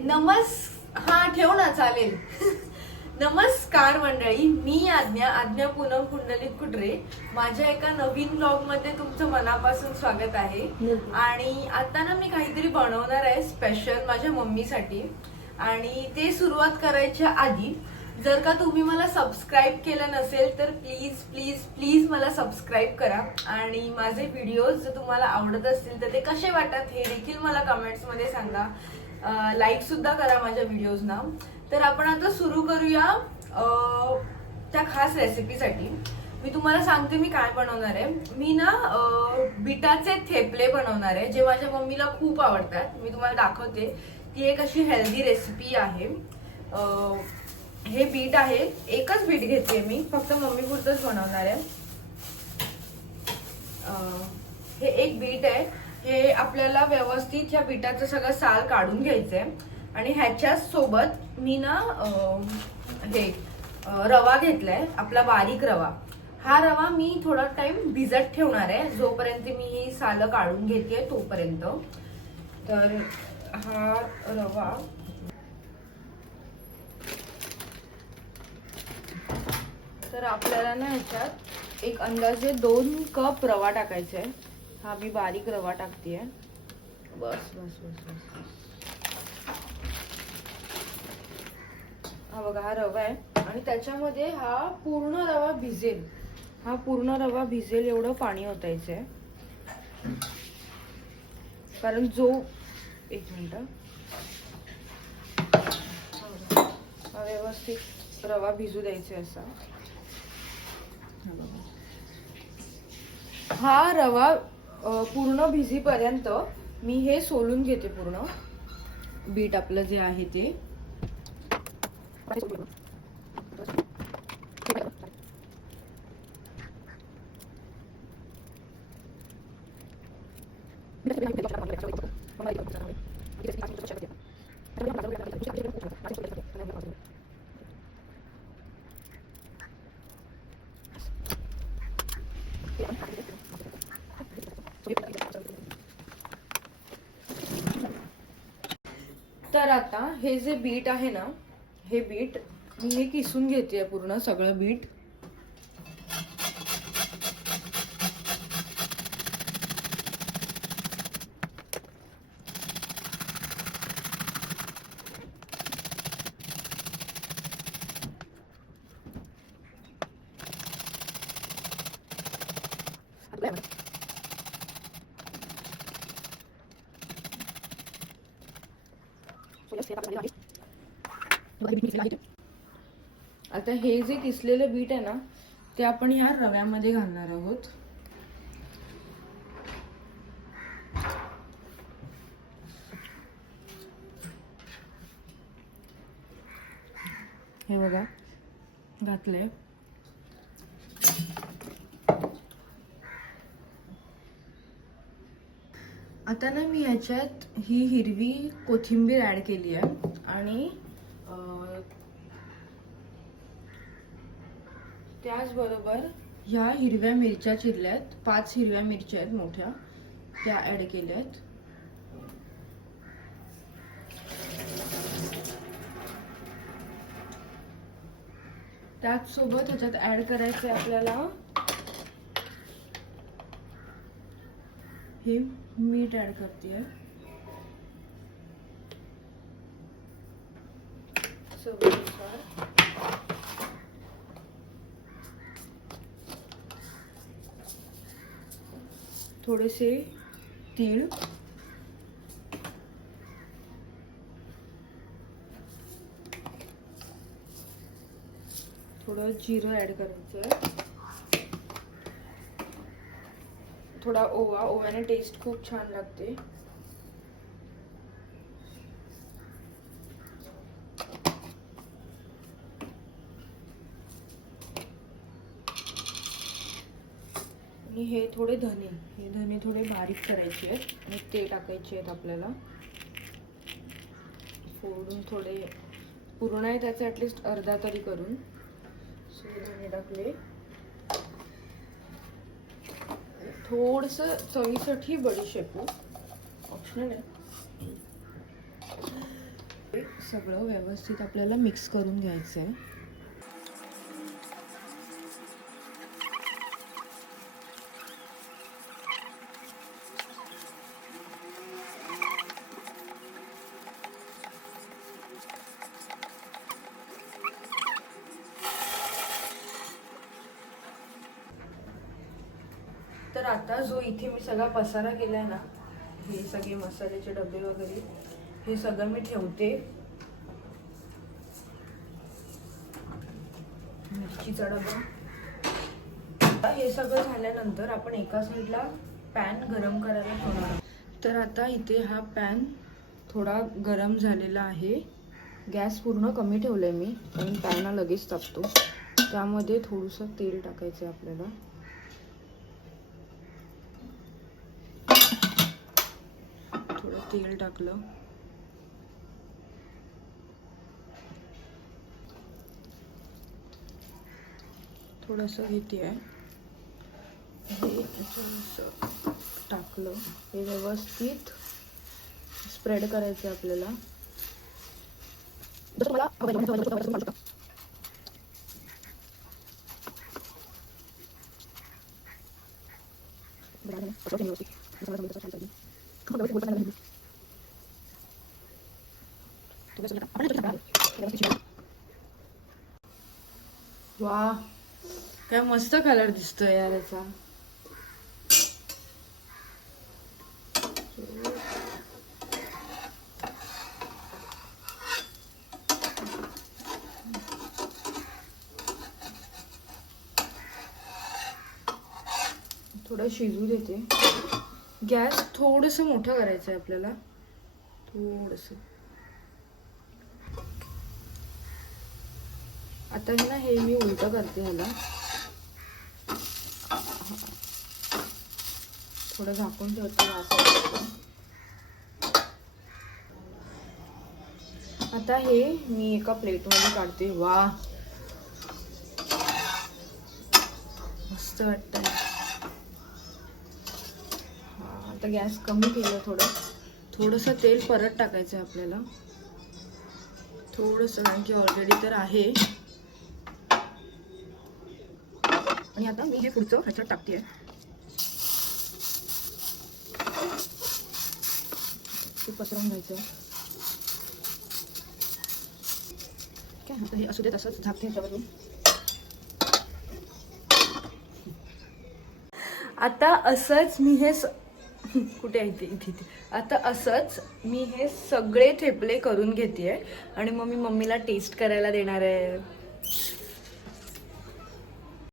हा ठेव ना, चालेल. नमस्कार मंडळी, मी आज्ञा पूनम पुंडलिक कुटरे. माझ्या एका नवीन ब्लॉग मध्ये तुमचं मनापासून स्वागत आहे. आणि आता ना मी काहीतरी बनवणार आहे स्पेशल माझ्या मम्मीसाठी. आणि ते सुरुवात करायच्या आधी जर का तुम्ही मला सबस्क्राईब केलं नसेल तर प्लीज प्लीज प्लीज मला सबस्क्राईब करा. आणि माझे व्हिडिओज जर तुम्हाला आवडत असतील तर ते कसे वाटतात हे देखील मला कमेंट्स मध्ये सांगा. लाईक सुद्धा करा माझ्या व्हिडिओजना. तर आपण आता सुरू करूया त्या खास रेसिपीसाठी. मी तुम्हाला सांगते मी काय बनवणार आहे. मी ना बीटाचे थेपले बनवणार आहे, जे माझ्या मम्मीला खूप आवडतात. मी तुम्हाला दाखवते. ती एक अशी हेल्दी रेसिपी आहे. हे बीट आहे, एकच बीट घेतली मी, फक्त मम्मी पुरतच बनवणार आहे. हे एक बीट आहे. हे आपल्याला व्यवस्थित ह्या बीटाचं सगळं साल काढून घ्यायचंय. आणि ह्याच्या सोबत मी ना हे रवा घेतलाय, आपला बारीक रवा. हा रवा मी थोडा टाइम भिजत ठेवणार आहे, जोपर्यंत मी ही सालं काढून घेते तोपर्यंत. तर हा रवा तर आपल्याला ना ह्याच्यात एक अंदाजे 2 कप रवा टाकायचा आहे. हा मी बारीक रवा टाकतेय. बस बस बस बस. हा बघा, हा रवा आहे. आणि त्याच्यामध्ये हा पूर्ण रवा भिजेल. हा पूर्ण रवा भिजेल एवढं पाणी ओतायचंय. कारण एक मिनिट, हा व्यवस्थित रवा भिजू द्यायचा असा. हा रवा पूर्ण भिजेपर्यंत मी हे सोलून घेते. पूर्ण बीट आपलं जे आहे ते तर आता हे जे बीट आहे ना, हे बीट मी हे किसून घेते पूर्ण सगळं बीट. आता हे जे किसलेलं बीट आहे ना, ते आपण ह्या रव्यामध्ये घालणार आहोत. हे बघा, घातले. आता ना मी ह्याच्यात ही हिरवी कोथिंबीर ऍड केली आहे. आणि त्याचबरोबर ह्या हिरव्या मिरच्या चिरल्यात, 5 हिरव्या मिरच्या आहेत मोठ्या, त्या ऍड केल्यात. त्याचसोबत ह्याच्यात ऍड करायचं आहे आपल्याला हे मीठ ऍड करते. चवीनुसार. थोडेसे तीळ, थोडं जिरं ऍड करायचं. थोडा ओवा, ओव्याने टेस्ट खूप छान लागते. आणि हे थोडे धने, हे धने थोडे बारीक करायचे आहेत आणि ते टाकायचे आहेत आपल्याला. फोडून थोडे पूर्ण आहे त्याचे ॲटलिस्ट अर्धा तरी करून धने टाकले. थोडंसं चवीसाठी बडीशेपू ऑप्शनल आहे. सगळं व्यवस्थित आपल्याला मिक्स करून घ्यायचं आहे. तर आता जो इथे मी सगळा पसारा केलाय ना, हे सगळे मसाल्याचे डबे वगैरे हे सगळं मी ठेवते. मिरचीचा डबा. हे सगळं झाल्यानंतर आपण एका साईडला पॅन गरम करायला ठेवणार. तर आता इथे हा पॅन थोडा गरम झालेला आहे. गॅस पूर्ण कमी ठेवलाय मी आणि पॅनला लगेच तापतो. त्यामध्ये थोडंसं तेल टाकायचं आहे आपल्याला. थोडं तेल टाकलं. थोडंसं घेते आहे हे थोडंसं टाकलं. हे व्यवस्थित स्प्रेड करायचं आहे आपल्याला. वा, काय मस्त कलर दिसतोय यार याचा. थोडं शिजू देते. गॅस थोडंसं मोठं करायचं आहे आपल्याला. थोडंसं आता हे ना, हे मी उलटं करते ह्याला. थोडं झाकून ठेवते. आता हे मी एका प्लेटमध्ये काढते. वा, मस्त वाटतंय. आता गॅस कमी केलं. थोडंसं तेल परत टाकायचं आहे आपल्याला. थोडंसं, कारण की ऑलरेडी तर आहे. आणि आता मी हे पुढचं ह्याच्यात टाकते. ते पसरवून घ्यायचं. काय आता हे असू दे, तसंच झाकते ह्याच्यावरून. आता असंच मी हे कुठे आहे इथे. आता असंच मी हे सगळे ठेपले करून घेते आणि मग मी मम्मीला टेस्ट करायला देणार आहे.